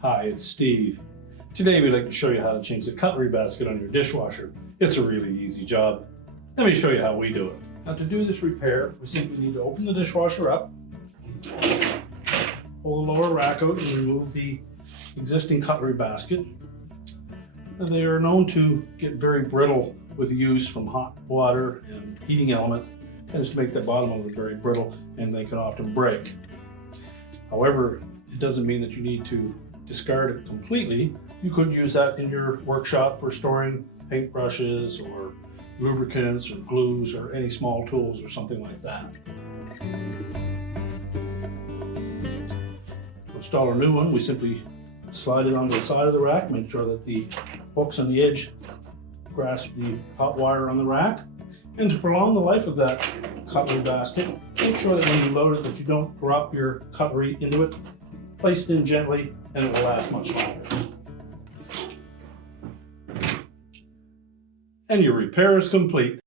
Hi, it's Steve. Today we'd like to show you how to change the cutlery basket on your dishwasher. It's a really easy job. Let me show you how we do it. Now to do this repair, we simply need to open the dishwasher up, pull the lower rack out and remove the existing cutlery basket. And they are known to get very brittle with use from hot water and heating element. Tends to make the bottom of it very brittle and they can often break. However, it doesn't mean that you need to discard it completely. You could use that in your workshop for storing paintbrushes or lubricants or glues or any small tools or something like that. To install our new one, we simply slide it onto the side of the rack, make sure that the hooks on the edge grasp the hot wire on the rack. And to prolong the life of that cutlery basket, make sure that when you load it that you don't drop your cutlery into it. Place it in gently and it will last much longer. And your repair is complete.